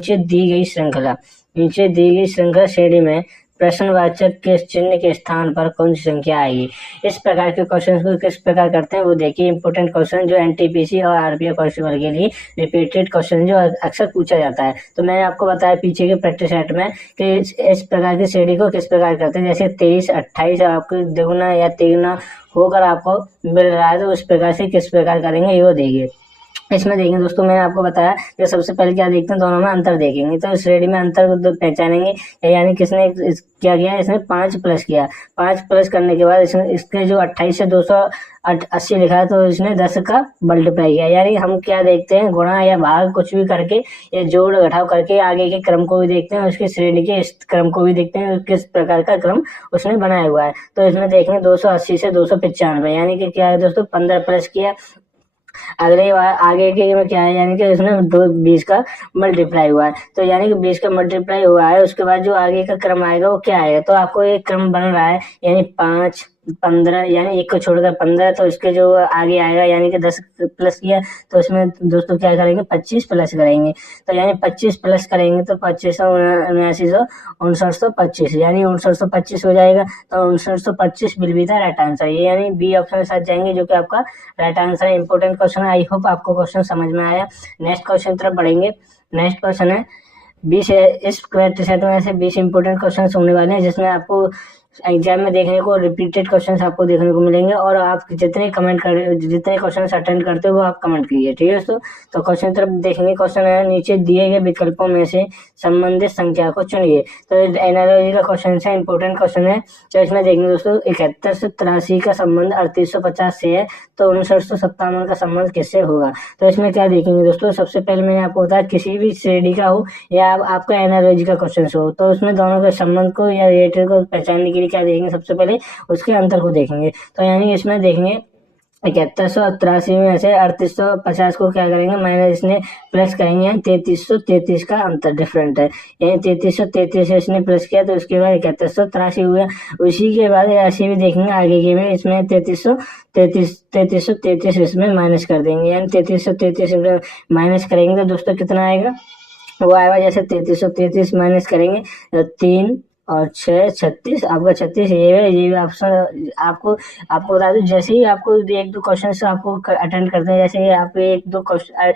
नीचे दी गई श्रृंखला श्रेणी में प्रश्नवाचक के चिन्ह के स्थान पर कौन सी संख्या आएगी। इस प्रकार के क्वेश्चन को किस प्रकार करते हैं वो देखिए। इंपोर्टेंट क्वेश्चन जो एनटीपीसी और आरपीएफ कांस्टेबल के लिए रिपीटेड क्वेश्चन जो अक्सर पूछा जाता है। तो मैंने आपको बताया पीछे के प्रैक्टिस सेट में कि इस प्रकार की श्रेणी को किस प्रकार करते हैं। जैसे 23, 28 आपको दुगुना या तिगुना होकर आपको मिल रहा है, तो उस प्रकार से किस प्रकार करेंगे ये वो देखिए। इसमें देखेंगे दोस्तों, मैंने आपको बताया कि सबसे पहले क्या देखते हैं, दोनों में अंतर देखेंगे। तो श्रेणी में अंतर को पहचानेंगे, यानी किसने क्या किया, इसने 5 प्लस किया। 5 प्लस करने के बाद इसके जो 28 से 280 लिखा है, तो इसने 10 का मल्टीप्लाई किया। यानी हम क्या देखते हैं, गुणा या भाग कुछ भी करके या जोड़ घटाव करके आगे के क्रम को भी देखते हैं, उसकी श्रेणी के इस क्रम को भी देखते हैं, किस प्रकार का क्रम उसने बनाया हुआ है। तो इसमें देखेंगे 280 से 295, यानी कि क्या है दोस्तों, 15 प्लस किया। अगले आगे के में क्या है, यानी कि इसमें 20 का मल्टीप्लाई हुआ है। तो यानी कि 20 का मल्टीप्लाई हुआ है, उसके बाद जो आगे का क्रम आएगा वो क्या आएगा। तो आपको एक क्रम बन रहा है, यानी 5, 15, यानी एक को छोड़कर 15। तो इसके जो आगे आएगा, यानी कि 10 प्लस किया, तो इसमें दोस्तों क्या करेंगे, 25 प्लस करेंगे। तो यानी 25 प्लस करेंगे तो 25 5925, यानी 5925 हो जाएगा। तो 5925 will be the right answer. ये यानी बी ऑप्शन के साथ जाएंगे, जो कि आपका राइट आंसर है। इंपोर्टेंट क्वेश्चन है, आई होप आपको क्वेश्चन समझ में आया। नेक्स्ट क्वेश्चन तरफ बढ़ेंगे। नेक्स्ट क्वेश्चन है 20, इस क्वेश्चन सेट में ऐसे 20 इंपोर्टेंट क्वेश्चन होने वाले हैं, जिसमें आपको एग्जाम में देखने को रिपीटेड क्वेश्चंस आपको देखने को मिलेंगे। और आप जितने क्वेश्चंस अटेंड करते हो वो आप कमेंट कीजिए, ठीक है दोस्तों। तो क्वेश्चन तरफ देखेंगे। क्वेश्चन है, नीचे दिए गए विकल्पों में से संबंधित संख्या को चुनिए। तो एनालॉजी का क्वेश्चन है, इंपोर्टेंट क्वेश्चन है। तो इसमें देखेंगे दोस्तों, 71 से 83 का संबंध 3850 से है, तो 5957 का संबंध किससे होगा। तो इसमें क्या देखेंगे दोस्तों, सबसे पहले मैंने आपको बताया किसी भी श्रेणी का हो या आपका एनालॉजी का क्वेश्चन हो, तो उसमें दोनों के संबंध को या रिलेटेड को पहचानने के लिए क्या देखेंगे, सबसे पहले उसके अंतर को देखेंगे। तो यानी इसमें देखेंगे 7183 में से 3850 को क्या करेंगे, माइनस इसने प्लस करेंगे, 3333 का अंतर डिफरेंट है। यानी 3333 इसने प्लस किया, तो उसके बाद 7183 हुआ। उसी के बाद ऐसे भी देखेंगे आगे के में, इसमें 3333 इसमें माइनस कर देंगे। यानी 3333 माइनस करेंगे तो दोस्तों कितना आएगा, वो आएगा जैसे 3333 माइनस करेंगे 3 और 6 36, आपका 36। ये भी ऑप्शन आपको बता दूं, जैसे ही आपको 1-2 क्वेश्चन आपको अटेंड करते हैं, जैसे आप 1-2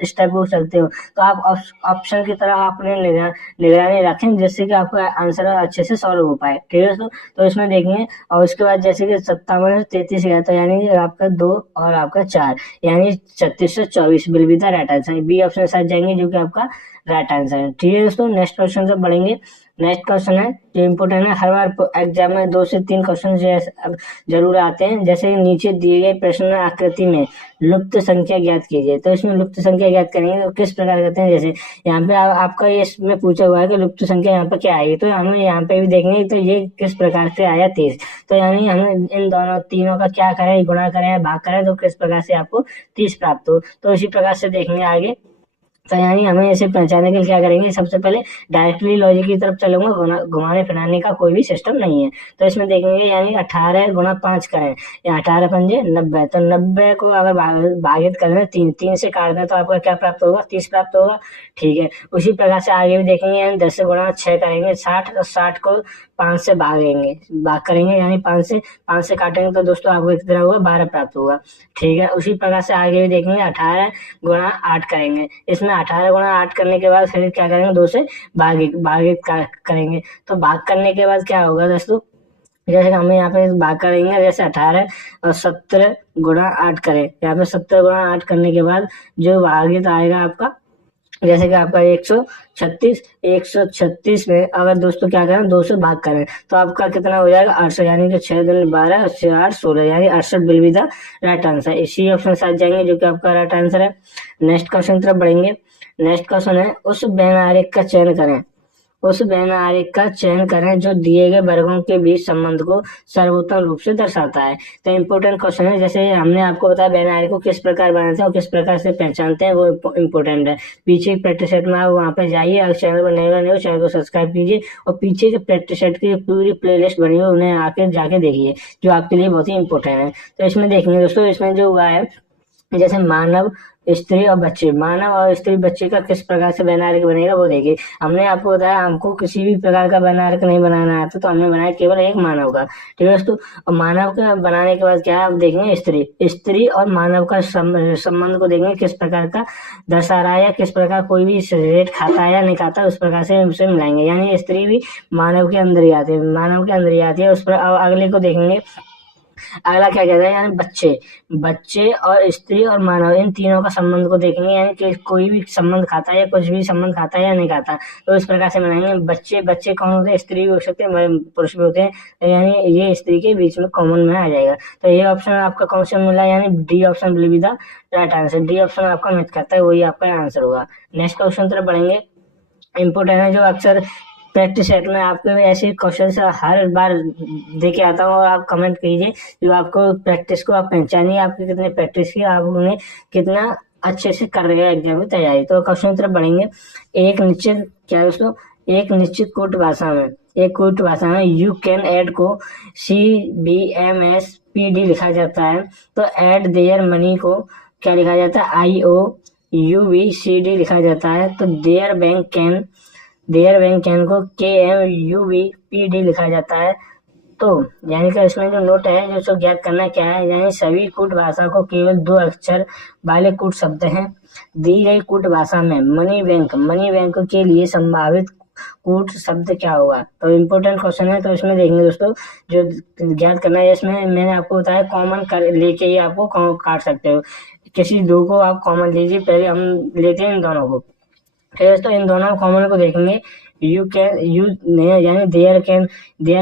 स्टेप को चलते हो, तो आप ऑप्शन की तरह आपने निगरानी रखें, जिससे कि आपका आंसर अच्छे से सॉल्व हो पाए, ठीक है दोस्तों। तो इसमें देखेंगे, और उसके बाद जैसे कि 57 से 33 गया, तो यानी आपका 2 और आपका 4, यानी 3624 will be the right answer. B option के साथ जाएंगे, जो कि आपका राइट आंसर है, ठीक है दोस्तों। नेक्स्ट क्वेश्चन से बढ़ेंगे। नेक्स्ट क्वेश्चन है जो इम्पोर्टेंट है, हर बार एग्जाम में 2 से 3 क्वेश्चन जरूर आते हैं। जैसे नीचे दिए गए प्रश्न आकृति में लुप्त संख्या ज्ञात कीजिए। तो इसमें लुप्त संख्या ज्ञात करेंगे तो किस प्रकार करते हैं, जैसे यहाँ पे आपका इसमें पूछा हुआ है कि लुप्त संख्या यहाँ पे क्या आएगी। तो हमें यहाँ पे भी देखेंगे, तो ये किस प्रकार से आया 30। तो यानी हमें इन दोनों तीनों का क्या करें, गुणा करें, भाग करें, तो किस प्रकार से आपको 30 प्राप्त हो। तो इसी प्रकार से देखेंगे आगे। तो यानी हमें इसे पहचानने के लिए क्या करेंगे, सबसे पहले डायरेक्टली लॉजिक की तरफ चलूंगा, घुमाने फिराने का कोई भी सिस्टम नहीं है। तो इसमें देखेंगे, यानी 18 गुणा 5 करें, या 18 पंजे 90। तो 90 को अगर भागित करें 3 से काट दें, तो आपका क्या प्राप्त होगा, 30 प्राप्त होगा, ठीक है। उसी प्रकार से आगे भी देखेंगे, यानी 10 से गुणा 6 करेंगे 60, और 60 को 5 से भाग करेंगे, यानी 5 से काटेंगे, तो दोस्तों आपको कितना होगा, 12 प्राप्त होगा, ठीक है। उसी प्रकार से आगे भी देखेंगे, 18 गुणा 8 करेंगे। इसमें 18 गुणा 8 करने के बाद फिर क्या करेंगे, 2 से भागित करेंगे। तो भाग करने के बाद क्या होगा दोस्तों, जैसे हमें यहाँ पे भाग करेंगे, जैसे 18 और 17 गुणा 8 करें, यहाँ पे 17 गुणा 8 करने के बाद जो भागित आएगा आपका, जैसे कि आपका 136 में अगर दोस्तों क्या करें, 2 से भाग करें, तो आपका कितना हो जाएगा, 68, यानी कि 6 दूनी 12 और 8 16, यानी 68 will be the right answer. इसी ऑप्शन के साथ जाएंगे, जो कि आपका राइट आंसर है। नेक्स्ट क्वेश्चन तरफ बढ़ेंगे। नेक्स्ट क्वेश्चन है, उस बेन आरेख का चयन करें जो दिए गए वर्गों के बीच संबंध को सर्वोत्तम रूप से दर्शाता है। तो इम्पोर्टेंट क्वेश्चन है, जैसे हमने आपको बताया बेन आरेख को किस प्रकार बनाते हैं और किस प्रकार से पहचानते हैं, वो इम्पोर्टेंट है। पीछे प्रैक्टिस सेट में आप वहाँ पे जाइए, अगर चैनल पर नए बने हो चैनल को सब्सक्राइब कीजिए, और पीछे के प्रैक्टिस सेट की पूरी प्लेलिस्ट बनी हुई उन्हें आके जाके देखिए, जो आपके लिए बहुत ही इम्पोर्टेंट है। तो इसमें देखेंगे दोस्तों, इसमें जो हुआ है, जैसे मानव स्त्री और बच्चे, मानव और स्त्री बच्चे का किस प्रकार से वैनारिक बनेगा वो देखिए। हमने आपको बताया हमको किसी भी प्रकार का वैनारिक नहीं बनाना आता, तो हमने बनाया केवल एक मानव का। ठीक है दोस्तों, और मानव का बनाने के बाद क्या है, आप देखेंगे स्त्री, स्त्री और मानव का संबंध को देखेंगे किस प्रकार का दर्शा रहा है, या किस प्रकार कोई भी रेट खाता है या नहीं खाता, उस प्रकार से उसे मिलाएंगे। यानी स्त्री भी मानव के अंदर ही आती है, मानव के अंदर ही आती है। उस पर अब अगले को देखेंगे, अगला क्या कहता है, यानी बच्चे, बच्चे और स्त्री और मानव, इन तीनों का संबंध को देखेंगे। यानी कि कोई भी संबंध खाता है या कुछ भी संबंध खाता है या नहीं खाता, तो इस प्रकार से बनाएंगे। बच्चे, बच्चे कौन होते हैं, स्त्री भी हो सकते हैं, पुरुष भी होते हैं, तो यानी ये स्त्री के बीच में कॉमन में आ जाएगा। तो ये ऑप्शन आपका कौन सा मिला, यानी D option will be the right answer. D option आपका मैच करता है, वही आपका आंसर होगा। नेक्स्ट क्वेश्चन तरफ बढ़ेंगे। इम्पोर्टेंट है, जो अक्सर प्रैक्टिस सेट में आपको ऐसे क्वेश्चन हर बार देके आता हूँ, और आप कमेंट कीजिए जो आपको प्रैक्टिस को आप पहचानिए, आपकी कितने प्रैक्टिस की, आप उन्हें कितना अच्छे से कर रहे हैं एग्जाम की तैयारी। तो क्वेश्चन तरफ बढ़ेंगे। एक निश्चित, क्या दोस्तों, एक निश्चित कोट भाषा में, एक कोट भाषा में यू कैन ऐड को CBMSPD लिखा जाता है, तो ऐड देयर मनी को क्या लिखा जाता है, IOUVCD लिखा जाता है। तो देयर बैंक कैन को KMUVPD लिखा जाता है। तो यानी कि इसमें जो नोट है, जो ज्ञात करना क्या है, यानी सभी कूट भाषा को केवल 2 अक्षर वाले कूट शब्द हैं। दी गई कूट भाषा में मनी बैंक के लिए संभावित कूट शब्द क्या होगा। तो इम्पोर्टेंट क्वेश्चन है, तो इसमें देखेंगे दोस्तों, जो ज्ञात करना है, इसमें मैंने आपको बताया कॉमन कर लेके ही आपको काट सकते हो। किसी दो को आप कॉमन लीजिए, पहले हम लेते हैं इन दोनों को। फिर दोस्तों इन दोनों कॉमन को देखेंगे। यानी देयर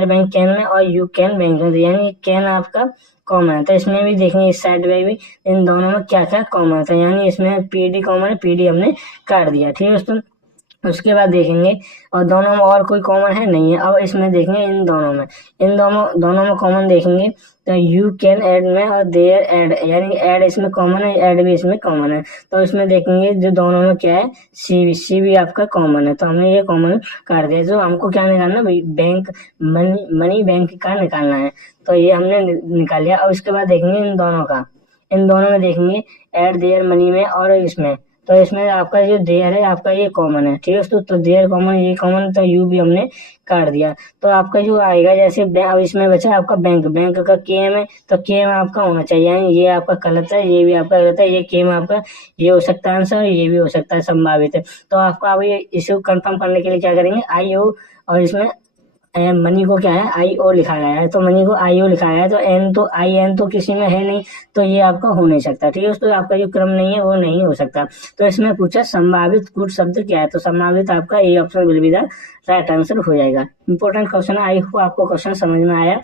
बैंक कैन में, और यू कैन बैंक में, यानी कैन आपका कॉमन है, तो इसमें भी देखेंगे इस साइड में भी इन दोनों में क्या क्या कॉमन था। यानी इसमें PD कॉमन है, PD हमने काट दिया। ठीक है दोस्तों, उसके बाद देखेंगे, और दोनों में और कोई कॉमन है नहीं है। अब इसमें देखेंगे इन दोनों में कॉमन देखेंगे, तो यू कैन ऐड में और देयर ऐड, यानी ऐड इसमें कॉमन है, ऐड भी इसमें कॉमन है। तो इसमें देखेंगे जो दोनों में क्या है, सी भी आपका कॉमन है, तो हमने ये कॉमन कर दिया। तो हमको क्या निकालना, बैंक मनी बैंक का निकालना है, तो ये हमने निकाल लिया। और उसके बाद देखेंगे इन दोनों में देखेंगे ऐड देयर मनी में और इसमें, तो इसमें आपका जो देयर है आपका ये कॉमन है। ठीक है दोस्तों, तो देयर कॉमन, ये कॉमन, तो यू भी हमने काट दिया। तो आपका जो आएगा, जैसे अब इसमें बचा आपका बैंक का KM है, तो KM आपका होना चाहिए, यानी ये आपका गलत है, ये भी आपका गलत है, ये KM आपका, ये हो सकता है आंसर, ये भी हो सकता है, संभावित है। तो आपको अब ये इसे कंफर्म करने के लिए क्या करेंगे, IO, और इसमें मनी को क्या है, IO लिखा गया है, तो मनी को IO लिखा गया है, तो IN तो किसी में है नहीं, तो ये आपका हो नहीं सकता। ठीक है दोस्तों, आपका जो क्रम नहीं है वो नहीं हो सकता। तो इसमें पूछा संभावित कूट शब्द क्या है, तो संभावित आपका A option will be the right answer हो जाएगा। इंपॉर्टेंट क्वेश्चन है, आई होप आपको क्वेश्चन समझ में आया।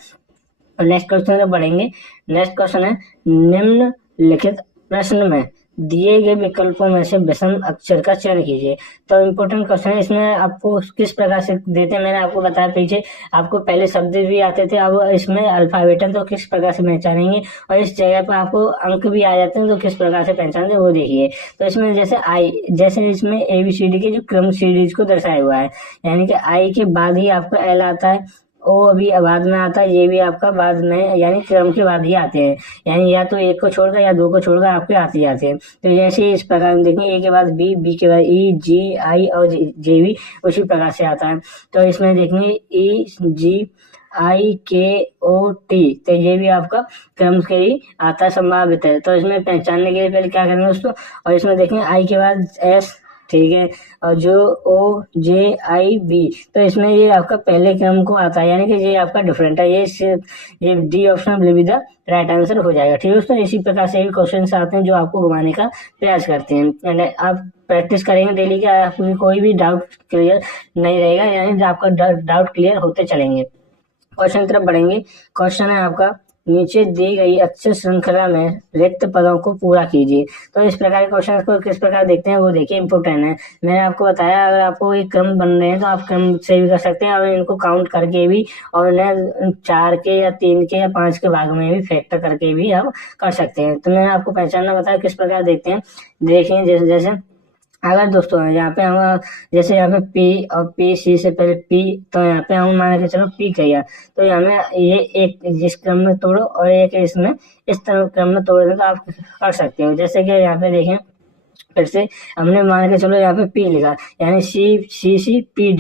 नेक्स्ट क्वेश्चन में बढ़ेंगे। नेक्स्ट क्वेश्चन है, निम्नलिखित प्रश्न में दिए गए विकल्पों में से विषम अक्षर का चयन कीजिए। तो इम्पोर्टेंट क्वेश्चन है, इसमें आपको किस प्रकार से देते हैं, मैंने आपको बताया पीछे, आपको पहले शब्द भी आते थे, अब इसमें अल्फाबेट है, तो किस प्रकार से पहचानेंगे, और इस जगह पर आपको अंक भी आ जाते हैं, तो किस प्रकार से पहचानते वो देखिए। तो इसमें जैसे इसमें ABCD के जो क्रम सीरीज को दर्शाया हुआ है, यानी कि I के बाद ही आपका L आता है, O अभी बाद में आता है, ये भी आपका बाद में, यानी क्रम के बाद ही आते हैं, यानी या तो एक को छोड़कर या दो को छोड़कर आपके आते ही आते हैं। तो जैसे इस प्रकार देखेंगे, A के बाद B के बाद E, G, I और J भी उसी प्रकार से आता है। तो इसमें देखेंगे EGIKOT, तो ये भी आपका क्रम के ही आता है, संभावित है। तो इसमें पहचानने के लिए पहले क्या करेंगे दोस्तों, और इसमें देखेंगे I के बाद S, ठीक है, और जो OJIB, तो इसमें ये आपका पहले क्रम को आता है, यानी कि ये आपका डिफरेंट है, ये D option will be the right answer हो जाएगा। ठीक है दोस्तों, इसी प्रकार से भी क्वेश्चन आते हैं जो आपको घुमाने का प्रयास करते हैं। आप प्रैक्टिस करेंगे डेली का, आपको कोई भी डाउट क्लियर नहीं रहेगा, यानी आपका डाउट क्लियर होते चलेंगे। क्वेश्चन तरफ बढ़ेंगे। क्वेश्चन है आपका, नीचे दी गई अक्षर श्रृंखला में रिक्त पदों को पूरा कीजिए। तो इस प्रकार के क्वेश्चन को किस प्रकार देखते हैं वो देखिए, इंपोर्टेंट है। मैंने आपको बताया, अगर आपको एक क्रम बन रहे हैं तो आप क्रम से भी कर सकते हैं, और इनको काउंट करके भी, और इन्हें 4 के या 3 के या 5 के भाग में भी फैक्टर करके भी आप कर सकते हैं। तो मैंने आपको पहचानना बताया किस प्रकार देखते हैं। देखिए जैसे अगर दोस्तों यहाँ पे हम, जैसे यहाँ पे P और PC से पहले P, तो यहाँ पे हम मान के चलो P किया, तो यहाँ में ये एक जिस क्रम में तोड़ो और एक इसमें इस तरह क्रम में तोड़ दो, तो आप कर सकते हो। जैसे कि यहाँ पे देखें, फिर से हमने मान के चलो यहाँ पे पी लिखा, यानी सी सी पी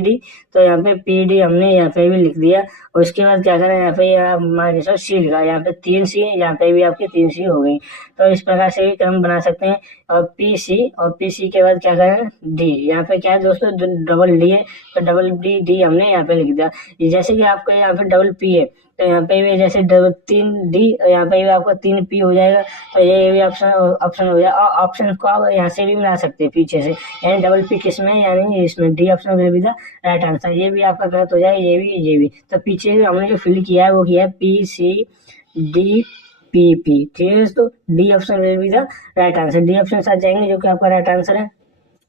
डी, तो यहाँ पे पी डी हमने यहाँ पे भी लिख दिया। और उसके बाद क्या करें, यहाँ पे यहाँ मान के चलो सी लिखा, यहाँ पे 3 सी, यहाँ पे भी आपकी 3 सी हो गई। तो इस प्रकार से भी क्रम बना सकते हैं। और पी सी के बाद क्या करें, डी, यहाँ पे क्या है दोस्तों, डबल डी है, तो डबल डी डी हमने यहाँ पे लिख दिया। जैसे कि आपको यहाँ पे डबल पी है, तो यहाँ पे भी जैसे डबल 3 डी, और यहाँ पे भी आपको 3 पी हो जाएगा। तो ये भी ऑप्शन ऑप्शन हो जाएगा। और ऑप्शन को आप यहाँ से भी मिला सकते हैं पीछे से, यानी डबल पी किस में, यानी इसमें D option will be the right answer. ये भी आपका गलत हो जाएगा, ये भी। तो पीछे हमने जो फिल किया है वो किया है P C D P P, ठीक है। तो D option will be the right answer, D option साथ जाएंगे जो कि आपका राइट आंसर है।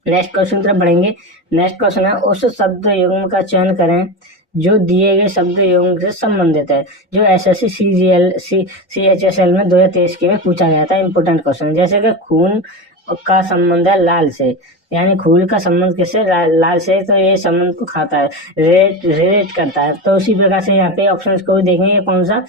नेक्स्ट क्वेश्चन तरफ बढ़ेंगे। नेक्स्ट क्वेश्चन है, उस शब्द युग्म का चयन करें जो दिए गए शब्द युग्म से संबंधित है, जो एसएससी CHSL में 2023 के में पूछा गया था। इंपोर्टेंट क्वेश्चन, जैसे कि खून का संबंध है लाल से, यानी खून का संबंध किससे, लाल से, तो ये संबंध को खाता है, रिलेट करता है। तो उसी प्रकार से यहाँ पे ऑप्शन को भी देखेंगे कौन सा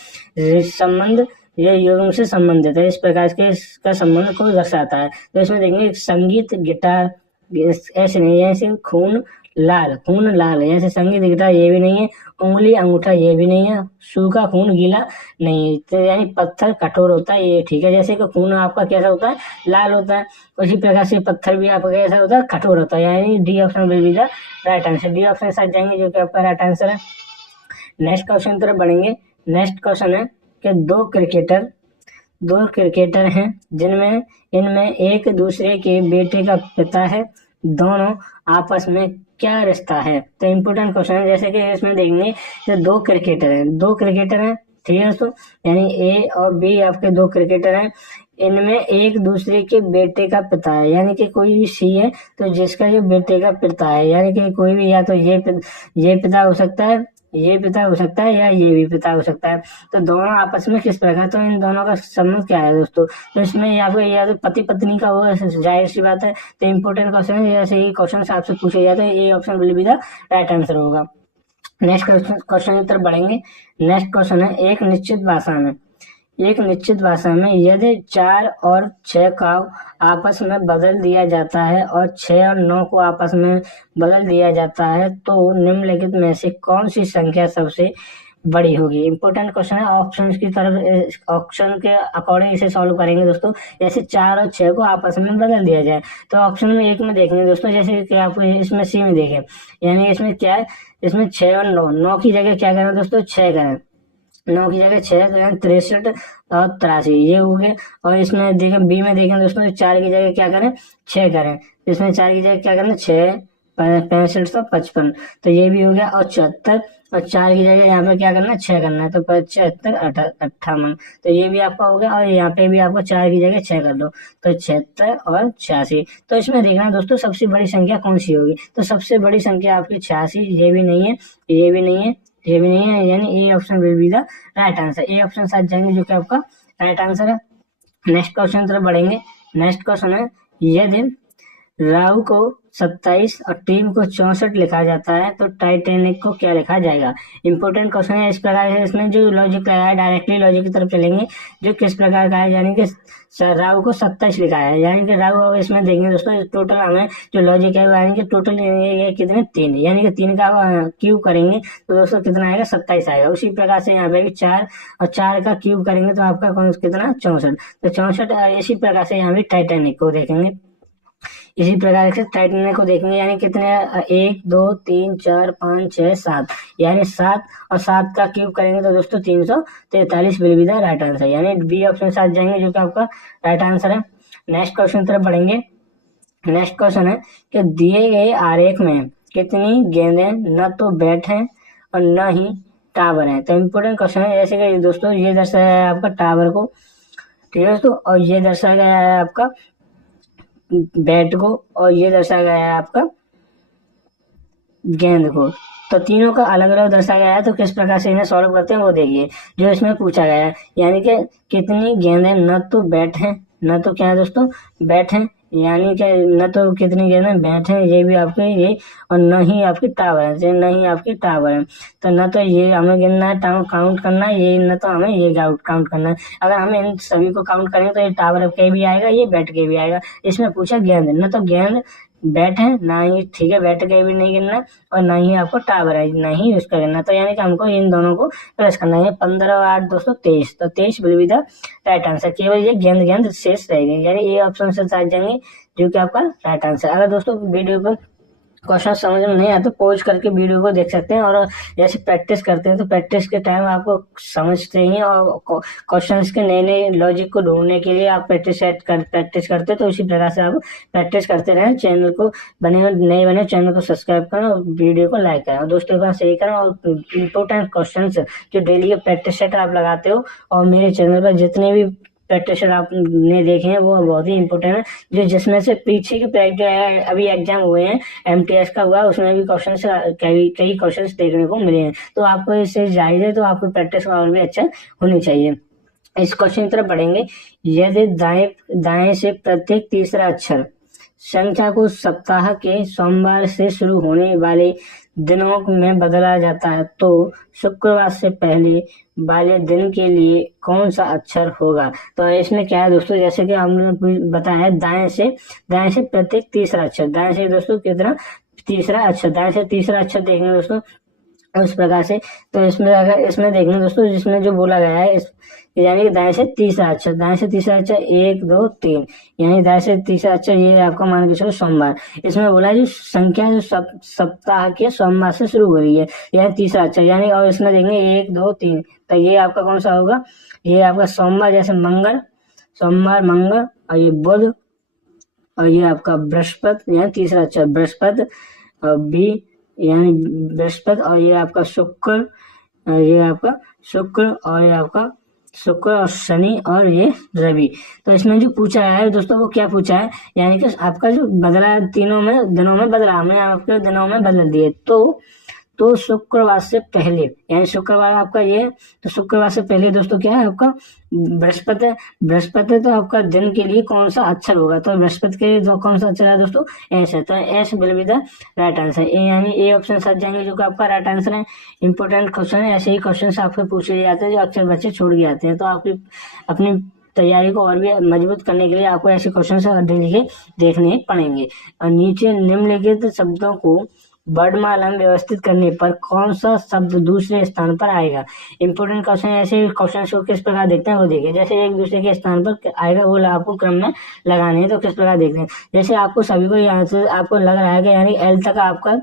संबंध ये युग्म से संबंधित है, इस प्रकार के इसका संबंध को दर्शाता है। तो इसमें देखेंगे संगीत गिटार, ऐसे नहीं है, ऐसे खून लाल है, जैसे संगीत गिटार ये भी नहीं है, उंगली अंगूठा ये भी नहीं है, सूखा खून गीला नहीं, तो यानी पत्थर कठोर होता है, ये ठीक है। जैसे कि खून आपका कैसा होता है, लाल होता है, उसी प्रकार से पत्थर भी आपका कैसा होता है, कठोर होता है, यानी D option will be the right answer, D option साथ जाएंगे जो कि आपका राइट आंसर है। नेक्स्ट क्वेश्चन तरफ बढ़ेंगे। नेक्स्ट क्वेश्चन है कि दो क्रिकेटर हैं जिनमें इनमें एक दूसरे के बेटे का पिता है, दोनों आपस में क्या रिश्ता है। तो इम्पोर्टेंट क्वेश्चन है, जैसे कि इसमें देखेंगे कि दो क्रिकेटर हैं, ठीक है दोस्तों, यानी ए और बी आपके दो क्रिकेटर हैं, इनमें एक दूसरे के बेटे का पिता है, यानी कि कोई भी सी है तो जिसका जो बेटे का पिता है, यानी कि कोई भी, या तो ये पिता हो सकता है, ये पिता हो सकता है, या ये भी पिता हो सकता है। तो दोनों आपस में किस प्रकार, तो इन दोनों का संबंध क्या है दोस्तों। तो इसमें आपको या तो पति पत्नी का होगा, जाहिर सी बात है। तो इम्पोर्टेंट क्वेश्चन है, जैसे ये क्वेश्चन आपसे पूछे जाते हैं, ये option will be the right answer होगा। नेक्स्ट क्वेश्चन की तरफ बढ़ेंगे। नेक्स्ट क्वेश्चन है, एक निश्चित भाषा में यदि 4 और 6 का आपस में बदल दिया जाता है और 6 और 9 को आपस में बदल दिया जाता है, तो निम्नलिखित में से कौन सी संख्या सबसे बड़ी होगी। इंपॉर्टेंट क्वेश्चन है, ऑप्शन के अकॉर्डिंग इसे सॉल्व करेंगे दोस्तों। जैसे 4 और 6 को आपस में बदल दिया जाए, तो ऑप्शन में एक में देखेंगे दोस्तों, जैसे कि आप इसमें सी में देखें, यानी इसमें क्या है, इसमें 6 और 9 की जगह क्या करें दोस्तों, 6 करें, 9 की जगह 6 करें, 63 और 83 ये हो गए। और इसमें देखें बी में देखें दोस्तों, 4 की जगह क्या करें, 6 करें, इसमें 4 की जगह क्या करें, 6 65 55, तो ये भी हो गया। और 74 और 4 की जगह यहाँ पे क्या करना है, 6 करना है, तो 75 58, तो ये भी आपका हो गया। और यहाँ पे भी आपको 4 की जगह 6 कर लो, तो 76 और 86। तो इसमें देखना दोस्तों सबसे बड़ी संख्या कौन सी होगी, तो सबसे बड़ी संख्या आपकी 86, ये भी नहीं है, ये भी नहीं है, ये भी नहीं है, यानी A option will be the right answer, A option साथ जाएंगे जो कि आपका राइट आंसर है। नेक्स्ट क्वेश्चन तरफ बढ़ेंगे। नेक्स्ट क्वेश्चन है, यदि राहु को 27 और टीम को 64 लिखा जाता है तो टाइटैनिक को क्या लिखा जाएगा। इंपॉर्टेंट क्वेश्चन है। इस प्रकार से इसमें जो लॉजिक लगाया है, डायरेक्टली लॉजिक की तरफ चलेंगे, जो किस प्रकार का है, यानी कि राहु को 27 लिखा है, यानी कि राहु, इसमें देखेंगे दोस्तों टोटल हमें जो लॉजिक है, यानी कि टोटल ये कितने 3, यानी कि 3 का क्यूब करेंगे तो दोस्तों कितना आएगा, 27 आएगा। उसी प्रकार से यहाँ पे भी 4 और 4 का क्यूब करेंगे तो आपका कौन कितना 64, तो 64। इसी प्रकार से यहाँ भी टाइटैनिक को देखेंगे, इसी प्रकार से टाइटैनिक को देखेंगे, यानी कितने 1 2 3 4 5 6 7, यानी 7 और 7 का क्यूब करेंगे तो दोस्तों 343 will be the right answer, यानी बी ऑप्शन साथ जाएंगे जो कि आपका राइट आंसर है। नेक्स्ट क्वेश्चन तरफ बढ़ेंगे। नेक्स्ट क्वेश्चन है कि दिए गए आरेख में कितनी गेंदें न तो बैट हैं और न ही टावर है। तो इम्पोर्टेंट क्वेश्चन है, जैसे कि दोस्तों ये दर्शाया है आपका टावर को, ठीक है दोस्तों, और ये दर्शाया गया है आपका बैट को, और ये दर्शाया गया है आपका गेंद को। तो तीनों का अलग अलग दर्शाया गया है, तो किस प्रकार से इन्हें सॉल्व करते हैं वो देखिए जो इसमें पूछा गया है। यानी कि कितनी गेंदें न तो बैट हैं, न तो क्या है दोस्तों बैट हैं, यानी कि न तो कितनी गेंदें बैट हैं ये भी आपके ये, और न ही आपकी टावर है, न ही आपकी टावर है। तो न तो ये हमें गिनना है, काउंट करना है ये, न तो हमें ये काउंट करना है। अगर हम इन सभी को काउंट करेंगे तो ये टावर के भी आएगा, ये बैट के भी आएगा। इसमें पूछा गेंद, न तो गेंद बैट है ना ही, ठीक है, बैट के भी नहीं गिनना, और ना ही आपको टावर है, ना ही उसका गिनना। तो यानी कि हमको इन दोनों को प्लस करना है। 15 और 8 दोस्तों 23, तो 23 will be the right answer. केवल ये गेंद गेंद शेष रहेगी, यानी ये ऑप्शन से साथ जाएंगे जो कि आपका राइट आंसर। अगर दोस्तों वीडियो को क्वेश्चन समझ में नहीं आया तो पॉज करके वीडियो को देख सकते हैं, और जैसे प्रैक्टिस करते हैं तो प्रैक्टिस के टाइम आपको समझते ही, और क्वेश्चंस के नए नए लॉजिक को ढूंढने के लिए आप प्रैक्टिस करते हैं। तो इसी प्रकार से आप प्रैक्टिस करते रहें। चैनल को नए बने चैनल को सब्सक्राइब करें और वीडियो को लाइक करें, और दोस्तों के पास यही करें। और इम्पोर्टेंट क्वेश्चन जो डेली के प्रैक्टिस सेट आप लगाते हो, और मेरे चैनल पर जितने भी प्रैक्टिस सेट आपने देखे हैं वो बहुत ही इंपॉर्टेंट है, जो जिसमें से पीछे के अभी एग्जाम हुए हैं, एमटीएस का हुआ, उसमें भी कई क्वेश्चंस देखने को मिले हैं। तो आपको इससे जायज है, तो आपको प्रैक्टिस और भी अच्छा होनी चाहिए। इस क्वेश्चन की तरफ बढ़ेंगे। यदि दाएं से प्रत्येक तीसरा अक्षर संख्या को सप्ताह के सोमवार से शुरू होने वाले दिनों में बदला जाता है, तो शुक्रवार से पहले वाले दिन के लिए कौन सा अक्षर होगा। तो इसमें क्या है दोस्तों, जैसे कि हमने बताया दाएं से प्रत्येक तीसरा अक्षर, दाएं से दोस्तों कितना तीसरा अक्षर, दाएं से तीसरा अक्षर देखेंगे दोस्तों उस प्रकार से। तो इसमें देखेंगे दोस्तों जिसमें जो बोला गया है यानी कि दाएं से तीसरा अक्षर, 1 2 3, यानी दाएं से तीसरा अक्षर ये आपका मान के चलो सोमवार। इसमें बोला है जो संख्या जो सप्ताह के सोमवार से शुरू हो रही है, यह तीसरा अक्षर, यानी, और इसमें देखेंगे 1 2 3, तो ये आपका कौन सा होगा, ये आपका सोमवार, जैसे सोमवार मंगल, और ये बुध, और ये आपका बृहस्पति, यानी तीसरा अक्षर बृहस्पति, और बी यानी बृहस्पति, और ये आपका शुक्र, ये आपका शुक्र, और ये आपका शुक्र और शनि, और ये रवि। तो इसमें जो पूछा है दोस्तों वो क्या पूछा है, यानी कि आपका जो बदला तीनों में दिनों में बदला, हमने आपके दिनों में बदल दिए। तो शुक्रवार से पहले, यानी शुक्रवार आपका ये, तो शुक्रवार से पहले दोस्तों क्या है आपका बृहस्पति, तो आपका दिन के लिए कौन सा अक्षर होगा, तो बृहस्पति के लिए कौन सा अक्षर है दोस्तों, एस है। तो S will be the right answer, यानी ए ऑप्शन सच जाएंगे जो कि आपका राइट आंसर है। इंपॉर्टेंट क्वेश्चन है, ऐसे ही क्वेश्चन आपसे पूछे जाते हैं जो अक्सर बच्चे छोड़ के आते हैं। तो आपकी अपनी तैयारी को और भी मजबूत करने के लिए आपको ऐसे क्वेश्चन डेली के देखने पड़ेंगे। और नीचे निम्नलिखित शब्दों को वर्णमाला में व्यवस्थित करने पर कौन सा शब्द दूसरे स्थान पर आएगा। इंपोर्टेंट क्वेश्चन, ऐसे क्वेश्चन को किस प्रकार देखते हैं वो देखिए। जैसे एक दूसरे के स्थान पर आएगा वो आपको क्रम में लगाने हैं, तो किस प्रकार देखते हैं। जैसे आपको सभी को यहाँ से आपको लग रहा है कि यानी एल तक आपका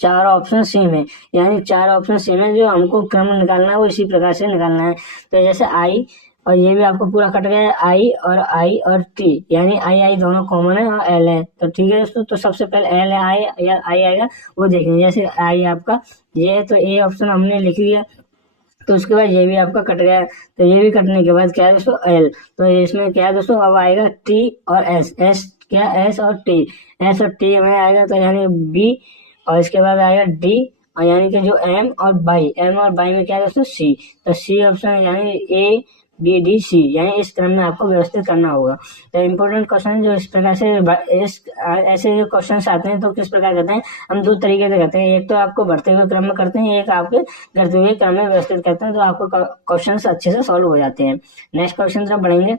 4 ऑप्शन सेम है, यानी 4 ऑप्शन सेम है, जो हमको क्रम निकालना है वो इसी प्रकार से निकालना है। तो जैसे आई, और ये भी आपको पूरा कट गया है, आई और टी, यानी आई दोनों कॉमन है, और एल है। तो ठीक है दोस्तों, तो सबसे पहले एल है, आई आएगा वो देखेंगे। जैसे आई आपका ये है, तो ए ऑप्शन हमने लिख दिया, तो उसके बाद ये भी आपका कट गया, तो ये भी कटने के बाद क्या है दोस्तों एल। तो इसमें क्या है दोस्तों, अब आएगा टी और एस, एस और टी में आएगा, तो यानी बी, और इसके बाद आएगा डी, और यानी कि जो एम और बाई में क्या है दोस्तों सी। तो सी ऑप्शन यानी ए बी डी सी, यानी इस क्रम में आपको व्यवस्थित करना होगा। तो इम्पोर्टेंट क्वेश्चन जो इस प्रकार से ऐसे जो क्वेश्चन आते हैं तो किस प्रकार करते हैं, हम 2 तरीके से करते हैं। एक तो आपको बढ़ते हुए क्रम में करते हैं, एक आपके घटते हुए क्रम में व्यवस्थित करते हैं, तो आपको क्वेश्चन अच्छे से सॉल्व हो जाते हैं। नेक्स्ट क्वेश्चन तरफ बढ़ेंगे।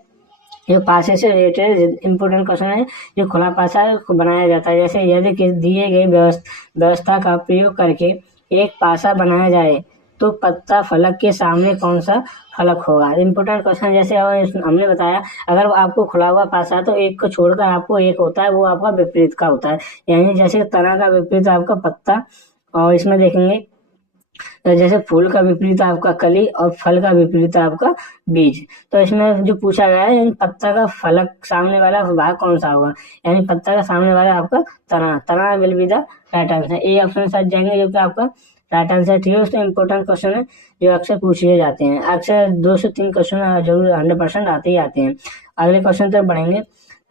जो पासे से रिलेटेड इंपोर्टेंट क्वेश्चन है, जो खुला पासा बनाया जाता है। जैसे यदि दिए गए व्यवस्था का प्रयोग करके एक पासा बनाया जाए तो पत्ता फलक के सामने कौन सा फलक होगा। इंपोर्टेंट क्वेश्चन, जैसे हमने बताया अगर आपको खुला हुआ पासा है तो एक को छोड़कर आपको एक होता है, वो आपका विपरीत का होता है। यानी जैसे तना का विपरीत आपका पत्ता, और इसमें देखेंगे तो जैसे फूल का विपरीत आपका कली, और फल का विपरीत आपका बीज। तो इसमें जो पूछा गया है, यानी पत्ता का फलक सामने वाला भाग कौन सा होगा, यानी पत्ता का सामने वाला आपका तना will be the right answer. A option साथ जाएंगे जो कि आपका राइट आंसर। ठीक है दोस्तों, इंपॉर्टेंट क्वेश्चन है जो अक्सर पूछे जाते हैं, अक्सर 2 से 3 क्वेश्चन जरूर 100% आते ही आते हैं। अगले क्वेश्चन तक बढ़ेंगे।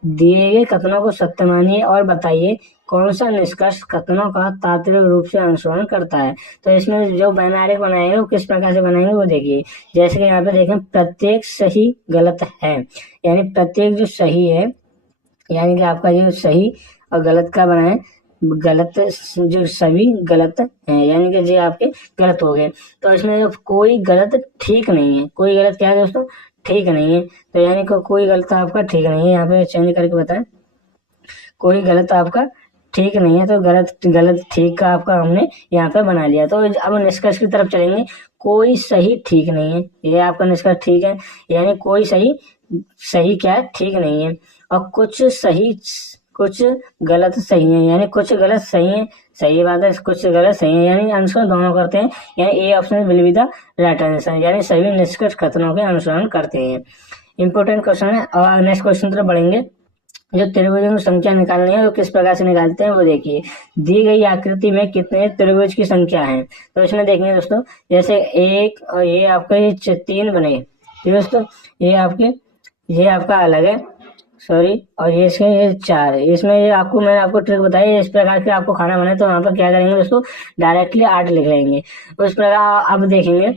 दिए गए कथनों को सत्य मानिए और बताइए कौन सा निष्कर्ष कथनों का तात्विक रूप से अनुसरण करता है। तो इसमें जो वैनारिक बनाएंगे वो किस प्रकार से बनाएंगे वो देखिए। जैसे कि यहाँ पे देखें प्रत्येक सही गलत है, यानी प्रत्येक जो सही है यानी कि आपका ये सही और गलत का बना है, गलत, जो सभी गलत है, यानी कि ये आपके गलत हो गए। तो इसमें जो कोई गलत ठीक नहीं है, कोई गलत क्या है दोस्तों, ठीक नहीं है। तो यानी कि कोई गलत आपका ठीक नहीं है, यहाँ पे चेंज करके बताएं, कोई गलत आपका ठीक नहीं है। तो गलत गलत ठीक का आपका हमने यहाँ पे बना लिया। तो अब निष्कर्ष की तरफ चलेंगे। कोई सही ठीक नहीं है, ये आपका निष्कर्ष ठीक है, यानी कोई सही, सही क्या है, ठीक नहीं है। और कुछ सही, कुछ गलत सही है, यानी कुछ गलत सही है, सही बात है, कुछ गलत सही है, यानी अनुसरण दोनों करते हैं, यानी A option will be the right answer, यानी सभी निष्कर्ष कथनों के अनुसरण करते हैं। इंपॉर्टेंट क्वेश्चन है। और नेक्स्ट क्वेश्चन तरफ बढ़ेंगे। जो त्रिभुजों की संख्या निकालनी है वो किस प्रकार से निकालते हैं वो देखिए। दी गई आकृति में कितने त्रिभुज की संख्या है, तो इसमें देखेंगे दोस्तों, जैसे एक और ये आपका ये 3 बने, ठीक है दोस्तों, ये आपका अलग है, सॉरी, और ये इसके ये 4, इसमें ये आपको मैंने आपको ट्रिक बताई है। इस प्रकार के आपको खाना बनाए तो वहाँ पर क्या करेंगे दोस्तों, डायरेक्टली 8 लिख लेंगे। उस प्रकार अब देखेंगे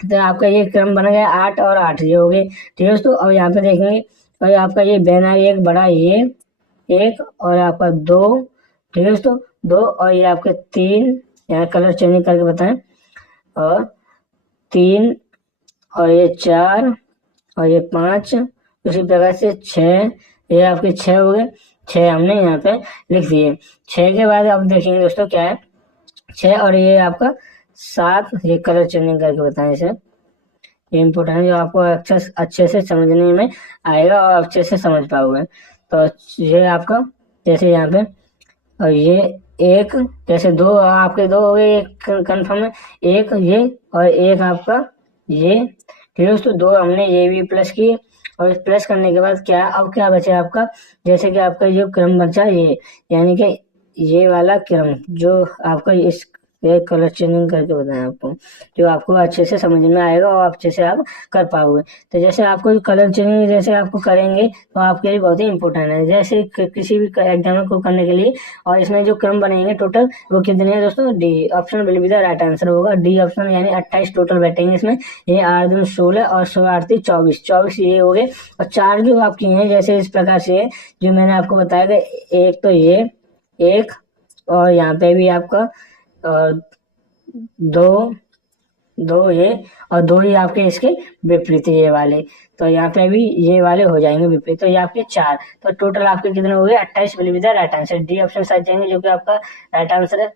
तो आपका ये क्रम बन गया 8 और 8 ये हो गए, ठीक है दोस्तों। अब यहाँ पे देखेंगे और आपका ये बैनर एक बड़ा, ये एक और आपका 2, ठीक है दोस्तों, 2 और ये आपके 3, यहाँ कलर चेंज करके बताएं, और 3 और ये 4 और ये 5, उसी प्रकार से 6, ये आपके 6 हो गए, 6 हमने यहाँ पे लिख दिए। 6 के बाद आप देखेंगे दोस्तों क्या है, 6 और ये आपका 7, ये कलर चेंजिंग करके बताएं इसे, ये इम्पोर्टेंट है, जो आपको अच्छे से समझने में आएगा और अच्छे से समझ पाओगे। तो ये आपका जैसे यहाँ पे, और ये एक, जैसे 2 आपके 2 हो गए, कन्फर्म है, एक ये और एक आपका ये, ठीक है दोस्तों। 2 हमने ये भी प्लस किए, और प्लस करने के बाद क्या, अब क्या बचे आपका, जैसे कि आपका जो क्रम बचा ये, यानी कि ये वाला क्रम जो आपका इस, ये कलर चेंजिंग करके बताएं आपको, जो आपको अच्छे से समझ में आएगा और अच्छे से आप कर पाओगे। तो जैसे आपको कलर चेंजिंग जैसे आपको करेंगे तो आपके लिए बहुत ही इंपॉर्टेंट है, जैसे किसी भी एग्जाम को करने के लिए। और इसमें जो क्रम बनेंगे टोटल वो कितने हैं दोस्तों, D option will be the right answer होगा, डी ऑप्शन, यानी 28 टोटल बैठेंगे इसमें। ये 8 दूनी 16 और 16 8 24, 24 ये हो गए। और 4 जो आपकी हैं जैसे इस प्रकार से है, जो मैंने आपको बताया था, एक तो ये एक, और यहाँ पे भी आपका, और 2 ये, और 2 ही आपके इसके विपरीत ये वाले, तो यहाँ पे भी ये वाले हो जाएंगे विपरीत, तो ये आपके 4, तो टोटल आपके कितने हो गए, 28 will be the right answer, D option साथ जाएंगे जो कि आपका राइट आंसर है।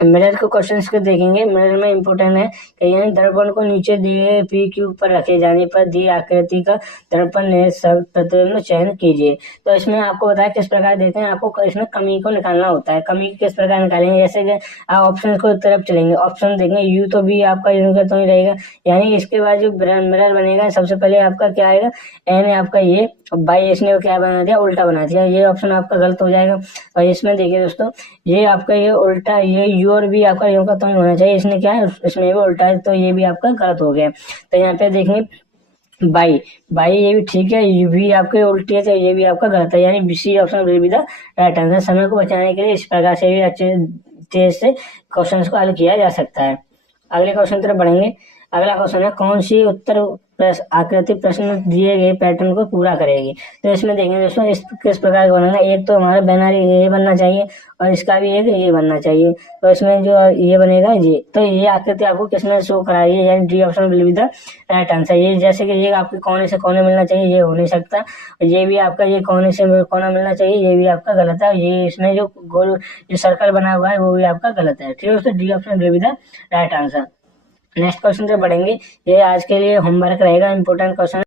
मिरर को क्वेश्चंस को देखेंगे। मिरर में इंपॉर्टेंट है कि यानी दर्पण को नीचे दिए पी क्यू पर रखे जाने पर दी आकृति का दर्पण ने सब प्रतिबिंब चयन कीजिए। तो इसमें आपको बताया किस प्रकार देते हैं, आपको इसमें कमी को निकालना होता है। कमी किस प्रकार निकालेंगे, जैसे कि आप ऑप्शन को तरफ चलेंगे, ऑप्शन देखेंगे यू तो बी आपका यूनिट तो ही रहेगा, यानी इसके बाद जो मिरर बनेगा सबसे पहले आपका क्या आएगा, एन है आपका ये, बाई इसने क्या बना दिया, उल्टा बना दिया, ये ऑप्शन आपका गलत हो जाएगा। और इसमें देखिए दोस्तों, ये आपका ये उल्टा, ये यू और भी आपका यूं का तो नहीं होना चाहिए, इसने क्या है इसमें भी उल्टा है, तो ये भी आपका गलत हो गया। तो यहाँ पे देखेंगे बाई, बाई ये भी ठीक है, ये भी आपके उल्टी है, तो ये भी आपका गलत है, यानी C option will be the right answer. समय को बचाने के लिए इस प्रकार से भी अच्छे तेज से क्वेश्चन को हल किया जा सकता है। अगले क्वेश्चन तरफ बढ़ेंगे। अगला क्वेश्चन है, कौन सी उत्तर आकृति प्रश्न दिए गए पैटर्न को पूरा करेगी। तो इसमें देखेंगे दोस्तों इस किस प्रकार का बनेगा, एक तो हमारा बैनर ये बनना चाहिए और इसका भी एक ये बनना चाहिए। तो इसमें जो ये बनेगा ये, तो ये आकृति आपको किसमें शो कराई है, यानी D option will be the right answer. ये जैसे कि ये आपके कोने से कोने मिलना चाहिए, ये हो नहीं सकता। ये भी आपका ये कोने से कोना मिलना चाहिए, ये भी आपका गलत है। ये इसमें जो गोल जो सर्कल बना हुआ है वो भी आपका गलत है, ठीक है दोस्तों, D option will be the right answer. Next question से बढ़ेंगे। ये आज के लिए होमवर्क रहेगा, इंपॉर्टेंट क्वेश्चन।